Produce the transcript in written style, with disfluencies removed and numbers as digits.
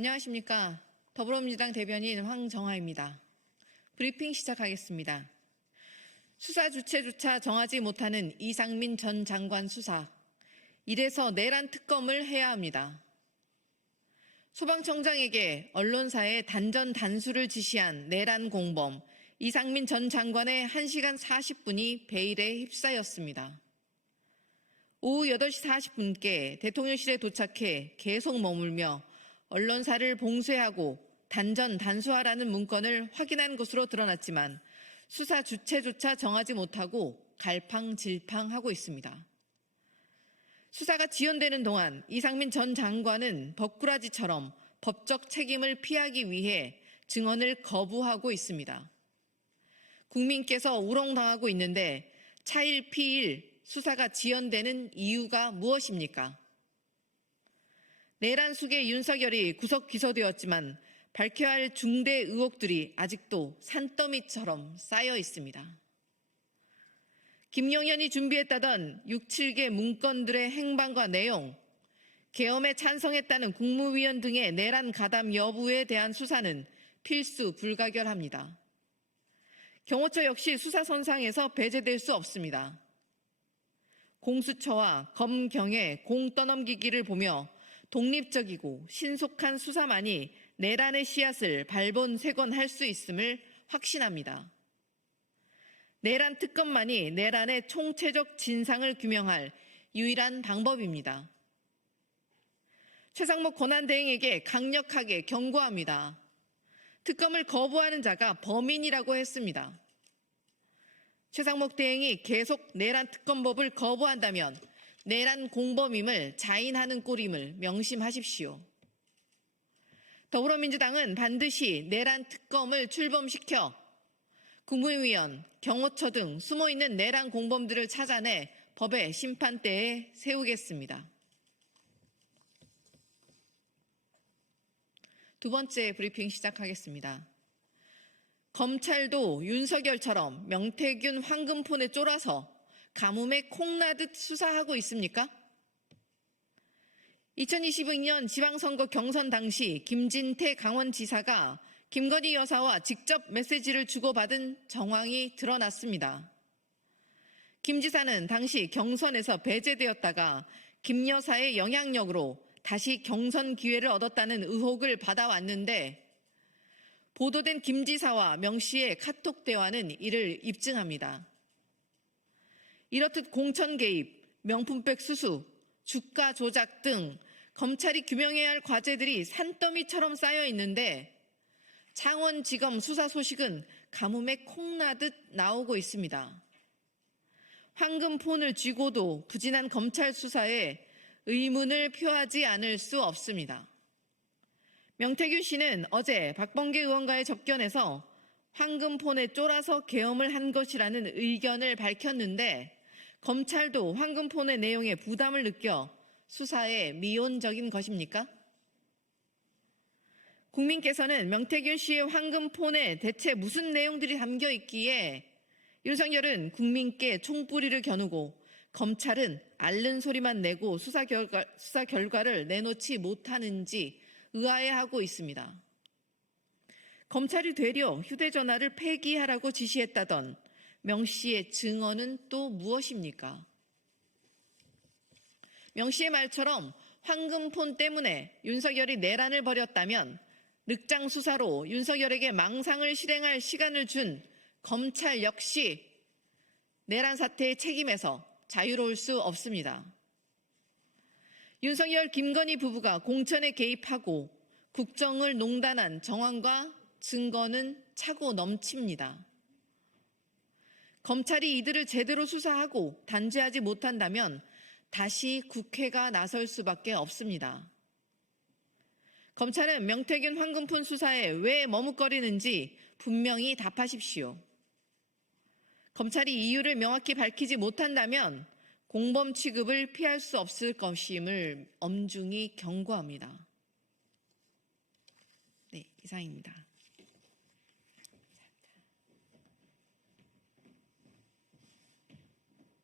안녕하십니까. 더불어민주당 대변인 황정화입니다. 브리핑 시작하겠습니다. 수사 주체조차 정하지 못하는 이상민 전 장관 수사. 이래서 내란 특검을 해야 합니다. 소방청장에게 언론사에 단전 단수를 지시한 내란 공범 이상민 전 장관의 1시간 40분이 베일에 휩싸였습니다. 오후 8시 40분께 대통령실에 도착해 계속 머물며 언론사를 봉쇄하고 단전 단수하라는 문건을 확인한 것으로 드러났지만 수사 주체조차 정하지 못하고 갈팡질팡하고 있습니다. 수사가 지연되는 동안 이상민 전 장관은 덕꾸라지처럼 법적 책임을 피하기 위해 증언을 거부하고 있습니다. 국민께서 우롱당하고 있는데 차일피일 수사가 지연되는 이유가 무엇입니까? 내란 속에 윤석열이 구속 기소되었지만 밝혀야 할 중대 의혹들이 아직도 산더미처럼 쌓여 있습니다. 김용현이 준비했다던 6, 7개 문건들의 행방과 내용, 계엄에 찬성했다는 국무위원 등의 내란 가담 여부에 대한 수사는 필수 불가결합니다. 경호처 역시 수사선상에서 배제될 수 없습니다. 공수처와 검경의 공 떠넘기기를 보며 독립적이고 신속한 수사만이 내란의 씨앗을 발본색원할 수 있음을 확신합니다. 내란 특검만이 내란의 총체적 진상을 규명할 유일한 방법입니다. 최상목 권한대행에게 강력하게 경고합니다. 특검을 거부하는 자가 범인이라고 했습니다. 최상목 대행이 계속 내란 특검법을 거부한다면 내란 공범임을 자인하는 꼴임을 명심하십시오. 더불어민주당은 반드시 내란 특검을 출범시켜 국무위원, 경호처 등 숨어있는 내란 공범들을 찾아내 법의 심판대에 세우겠습니다. 두 번째 브리핑 시작하겠습니다. 검찰도 윤석열처럼 명태균 황금폰에 쫄아서 가뭄에 콩나듯 수사하고 있습니까? 2022년 지방선거 경선 당시 김진태 강원지사가 김건희 여사와 직접 메시지를 주고받은 정황이 드러났습니다. 김 지사는 당시 경선에서 배제되었다가 김 여사의 영향력으로 다시 경선 기회를 얻었다는 의혹을 받아왔는데 보도된 김 지사와 명 씨의 카톡 대화는 이를 입증합니다. 이렇듯 공천 개입, 명품백 수수, 주가 조작 등 검찰이 규명해야 할 과제들이 산더미처럼 쌓여 있는데 창원지검 수사 소식은 가뭄에 콩나듯 나오고 있습니다. 황금폰을 쥐고도 부진한 검찰 수사에 의문을 표하지 않을 수 없습니다. 명태균 씨는 어제 박범계 의원과의 접견에서 황금폰에 쫄아서 계엄을 한 것이라는 의견을 밝혔는데 검찰도 황금폰의 내용에 부담을 느껴 수사에 미온적인 것입니까? 국민께서는 명태균 씨의 황금폰에 대체 무슨 내용들이 담겨 있기에 윤석열은 국민께 총뿌리를 겨누고 검찰은 앓는 소리만 내고 수사 결과를 내놓지 못하는지 의아해하고 있습니다. 검찰이 되려 휴대전화를 폐기하라고 지시했다던 명 씨의 증언은 또 무엇입니까? 명 씨의 말처럼 황금폰 때문에 윤석열이 내란을 벌였다면 늑장 수사로 윤석열에게 망상을 실행할 시간을 준 검찰 역시 내란 사태의 책임에서 자유로울 수 없습니다. 윤석열, 김건희 부부가 공천에 개입하고 국정을 농단한 정황과 증거는 차고 넘칩니다. 검찰이 이들을 제대로 수사하고 단죄하지 못한다면 다시 국회가 나설 수밖에 없습니다. 검찰은 명태균 황금폰 수사에 왜 머뭇거리는지 분명히 답하십시오. 검찰이 이유를 명확히 밝히지 못한다면 공범 취급을 피할 수 없을 것임을 엄중히 경고합니다. 네, 이상입니다.